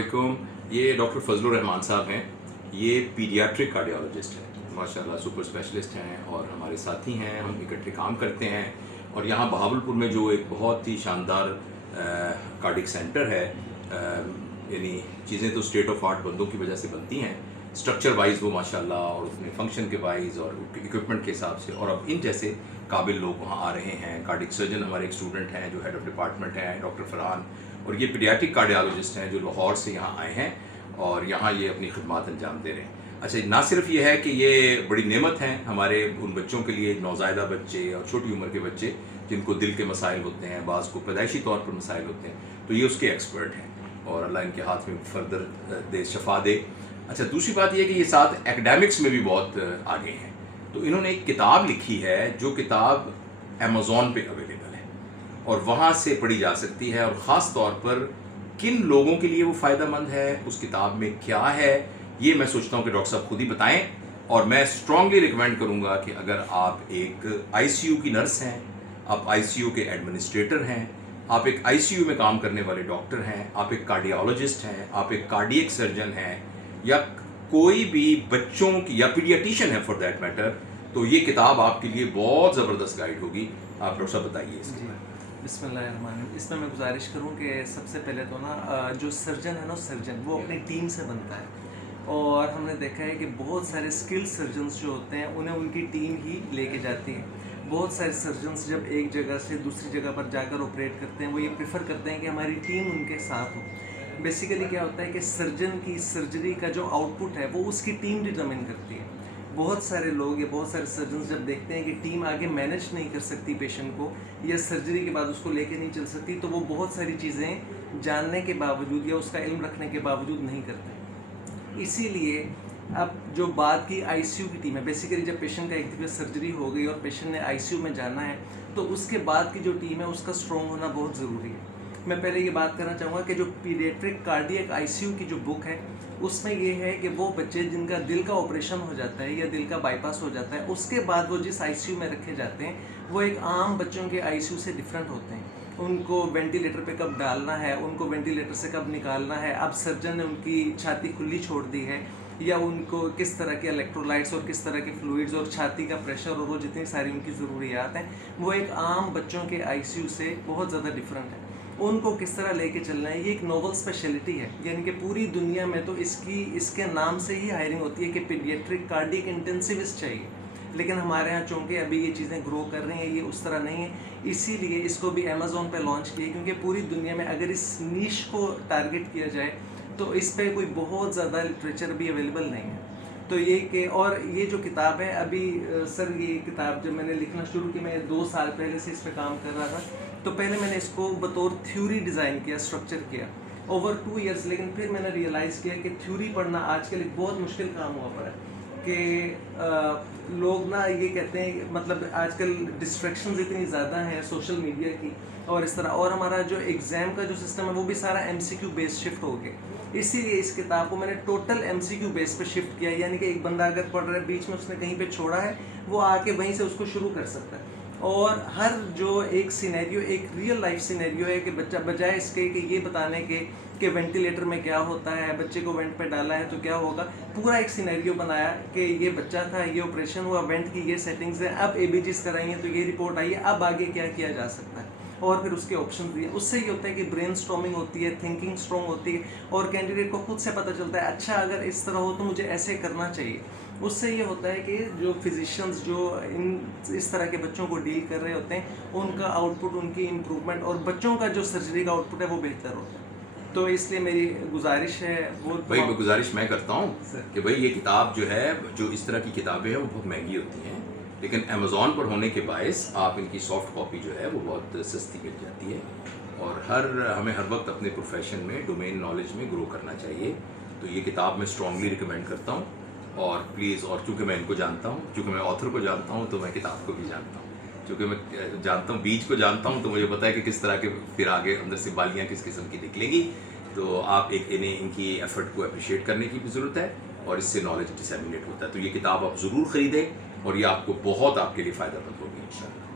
अस्सलाम। ये डॉक्टर फजलुर रहमान साहब हैं। ये पीडियाट्रिक कार्डियोलॉजिस्ट हैं, माशाल्लाह सुपर स्पेशलिस्ट हैं और हमारे साथी हैं। हम इकट्ठे काम करते हैं और यहाँ बहावलपुर में जो एक बहुत ही शानदार कार्डिक सेंटर है, यानी चीज़ें तो स्टेट ऑफ आर्ट बंदों की वजह से बनती हैं, स्ट्रक्चर वाइज वो माशाल्लाह, और उसमें फंक्शन के वाइज और इक्विपमेंट के हिसाब से, और अब इन जैसे काबिल लोग वहाँ आ रहे हैं। कार्डिक सर्जन हमारे एक स्टूडेंट हैं जो हेड ऑफ डिपार्टमेंट हैं, डॉक्टर फरहान, और ये पीडियाट्रिक कार्डियोलॉजिस्ट हैं जो लाहौर से यहाँ आए हैं और यहाँ ये अपनी खिदमत अंजाम दे रहे हैं। अच्छा, ना सिर्फ ये है कि ये बड़ी नेमत हैं हमारे उन बच्चों के लिए, नौज़ायदा बच्चे और छोटी उम्र के बच्चे जिनको दिल के मसाइल होते हैं, बाज़ को पैदाइशी तौर पर मसाइल होते हैं, तो ये उसके एक्सपर्ट हैं और अल्लाह इनके हाथ में फर्दर दे, शफा दे। अच्छा, दूसरी बात यह है कि ये साथ एकेडमिक्स में भी बहुत आगे हैं। तो इन्होंने एक किताब लिखी है जो किताब अमेज़ॉन पे अवेलेबल है और वहाँ से पढ़ी जा सकती है, और ख़ास तौर पर किन लोगों के लिए वो फ़ायदेमंद है, उस किताब में क्या है, ये मैं सोचता हूँ कि डॉक्टर साहब खुद ही बताएं। और मैं स्ट्रांगली रिकमेंड करूँगा कि अगर आप एक आईसीयू की नर्स हैं, आप आईसीयू के एडमिनिस्ट्रेटर हैं, आप एक आईसीयू में काम करने वाले डॉक्टर हैं, आप एक कार्डियोलॉजिस्ट हैं, आप एक कार्डियक सर्जन हैं, या कोई भी बच्चों की या पीडियाट्रिशियन है फॉर दैट मैटर, तो ये किताब आपके लिए बहुत ज़बरदस्त गाइड होगी। आप डॉक्टर साहब बताइए इसके बारे में। बिस्मिल्लाहिर्रहमानिर्रहीम। इसमें मैं गुजारिश करूं कि सबसे पहले तो ना जो सर्जन है ना, सर्जन वो अपनी टीम से बनता है, और हमने देखा है कि बहुत सारे स्किल्ड सर्जन्स जो होते हैं उन्हें उनकी टीम ही लेके जाती है। बहुत सारे सर्जन्स जब एक जगह से दूसरी जगह पर जाकर ऑपरेट करते हैं, वो ये प्रेफर करते हैं कि हमारी टीम उनके साथ हो। बेसिकली क्या होता है कि सर्जन की सर्जरी का जो आउटपुट है वो उसकी टीम डिटरमिन करती है। बहुत सारे लोग या बहुत सारे सर्जन्स जब देखते हैं कि टीम आगे मैनेज नहीं कर सकती पेशेंट को, या सर्जरी के बाद उसको लेके नहीं चल सकती, तो वो बहुत सारी चीज़ें जानने के बावजूद या उसका इल्म रखने के बावजूद नहीं करते। इसीलिए अब जो बाद की आईसीयू की टीम है, बेसिकली जब पेशेंट का एक दफ़ा सर्जरी हो गई और पेशेंट ने आईसीयू में जाना है, तो उसके बाद की जो टीम है उसका स्ट्रॉन्ग होना बहुत ज़रूरी है। मैं पहले ये बात करना चाहूँगा कि जो पीडियाट्रिक कार्डियक आईसीयू की जो बुक है, उसमें ये है कि वो बच्चे जिनका दिल का ऑपरेशन हो जाता है या दिल का बाईपास हो जाता है, उसके बाद वो जिस आईसीयू में रखे जाते हैं वो एक आम बच्चों के आईसीयू से डिफरेंट होते हैं। उनको वेंटिलेटर पे कब डालना है, उनको वेंटिलेटर से कब निकालना है, अब सर्जन ने उनकी छाती खुली छोड़ दी है, या उनको किस तरह के इलेक्ट्रोलाइट्स और किस तरह के फ्लूइड्स और छाती का प्रेशर और वो जितनी सारी उनकी ज़रूरियात हैं, वो एक आम बच्चों के आईसीयू से बहुत ज़्यादा डिफरेंट है। उनको किस तरह लेके चलना है, ये एक नोवल स्पेशलिटी है। यानी कि पूरी दुनिया में तो इसके नाम से ही हायरिंग होती है कि पीडियाट्रिक कार्डियक इंटेंसिविस्ट चाहिए, लेकिन हमारे यहाँ चूँकि अभी ये चीज़ें ग्रो कर रही हैं, ये उस तरह नहीं है, इसीलिए इसको भी अमेज़ॉन पे लॉन्च किया, क्योंकि पूरी दुनिया में अगर इस नीश को टारगेट किया जाए तो इस पर कोई बहुत ज़्यादा लिटरेचर भी अवेलेबल नहीं है। तो ये कि, और ये जो किताब है अभी सर, ये किताब जब मैंने लिखना शुरू की, मैं 2 साल पहले से इस पर काम कर रहा था, तो पहले मैंने इसको बतौर थ्योरी डिज़ाइन किया, स्ट्रक्चर किया ओवर 2 इयर्स। लेकिन फिर मैंने रियलाइज़ किया कि थ्योरी पढ़ना आजकल एक बहुत मुश्किल काम हुआ पड़ा है, कि लोग ना ये कहते हैं, मतलब आजकल डिस्ट्रैक्शंस इतनी ज़्यादा हैं सोशल मीडिया की और इस तरह, और हमारा जो एग्ज़ाम का जो सिस्टम है वो भी सारा एमसीक्यू बेस शिफ्ट हो गया। इसीलिए इस किताब को मैंने टोटल एमसीक्यू बेस पे शिफ्ट किया, यानी कि एक बंदा अगर पढ़ रहा है, बीच में उसने कहीं पे छोड़ा है, वो आके वहीं से उसको शुरू कर सकता है। और हर जो एक सिनेरियो एक रियल लाइफ सिनेरियो है, कि बच्चा बजाय इसके कि ये बताने के कि वेंटिलेटर में क्या होता है, बच्चे को वेंट पे डाला है तो क्या होगा, पूरा एक सिनेरियो बनाया कि ये बच्चा था, ये ऑपरेशन हुआ, वेंट की ये सेटिंग्स है, अब एबीजीज कराई हैं तो ये रिपोर्ट आई है, अब आगे क्या किया जा सकता है, और फिर उसके ऑप्शन दिए। उससे ये होता है कि ब्रेन स्टॉर्मिंग होती है, थिंकिंग स्ट्रॉन्ग होती है, और कैंडिडेट को खुद से पता चलता है, अच्छा अगर इस तरह हो तो मुझे ऐसे करना चाहिए। उससे ये होता है कि जो फिजिशियंस जो इस तरह के बच्चों को डील कर रहे होते हैं, उनका आउटपुट, उनकी इम्प्रूवमेंट, और बच्चों का जो सर्जरी का आउटपुट है वो बेहतर होता है। तो इसलिए मेरी गुजारिश है वो भाई, गुजारिश मैं करता हूँ कि भाई ये किताब जो है, जो इस तरह की किताबें हैं वो बहुत महंगी होती हैं, लेकिन अमेज़ॉन पर होने के बायस आप इनकी सॉफ्ट कॉपी जो है वो बहुत सस्ती मिल जाती है। और हमें हर वक्त अपने प्रोफेशन में, डोमेन नॉलेज में ग्रो करना चाहिए। तो ये किताब मैं स्ट्रांगली रिकमेंड करता हूँ। और प्लीज़, और चूँकि मैं इनको जानता हूँ, चूँकि मैं ऑथर को जानता हूँ, तो मैं किताब को भी जानता हूँ। चूँकि मैं जानता हूँ, बीज को जानता हूँ, तो मुझे पता है कि किस तरह के फिर आगे अंदर से बालियाँ किस किस्म की निकलेंगी। तो आप इनकी एफर्ट को अप्रिशिएट करने की भी ज़रूरत है, और इससे नॉलेज डिसेमिनेट होता है। तो ये किताब आप ज़रूर ख़रीदें, और ये आपको बहुत, आपके लिए फ़ायदेमंद होगी इंशाल्लाह।